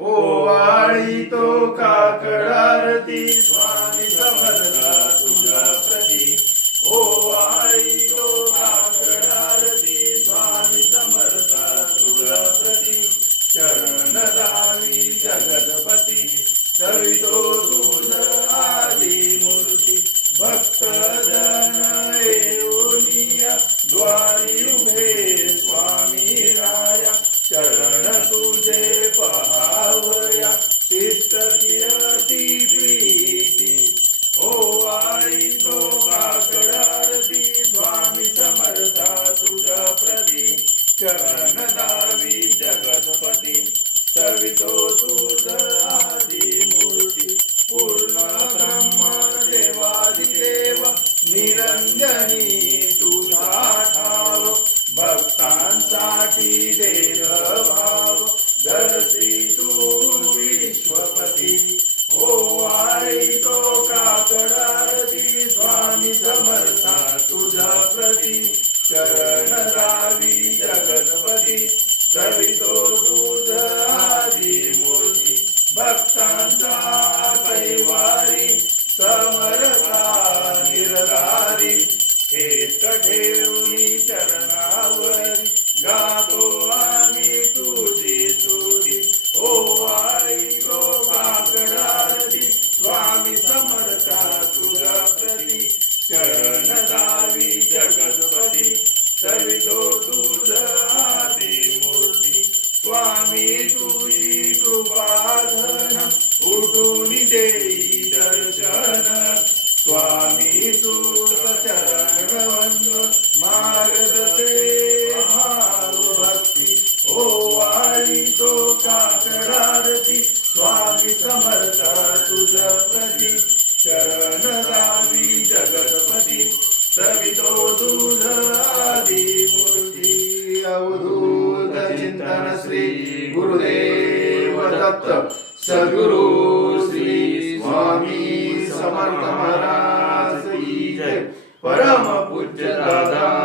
ओवाळी तो काकडारती स्वामी समर्था तुझा प्रती ओवाळी तो काकडारती स्वामी समर्था तुझा प्रती चरण दावी जगतपती सवितो तुझ आदी मूर्ती. भक्त शिष्ट कियती प्रीती। ओ आई तो काकडारती स्वामी समर्था तुझा प्रती। चरण दावी जगतपती। सवितो तुझ मूर्ती। पूर्ण ब्रह्म देवादिदेव निरंजनी तुझा ठाव। भक्तांसाठी देह भाव धरती काकडारती स्वामी समर्था तुझा प्रती चरण रावी जगतपती. सवितो तुझ आदी मूर्ती भक्तांचा कैवारी समरता निरदारी हे ठेवणी चरणावरी शरणदावि जगत्पति सवितो तुलादे मूर्ति। स्वामी तु विधन उडु निदे दर्शन। स्वामी तुलचरण मार्गदते भक्ति ओ वारितो काकरारति स्वामी समर्थ तु जि चरण गुरुदेव दत्त सद्गुरु श्री स्वामी समर्थ महाराज परम पूज्य दादा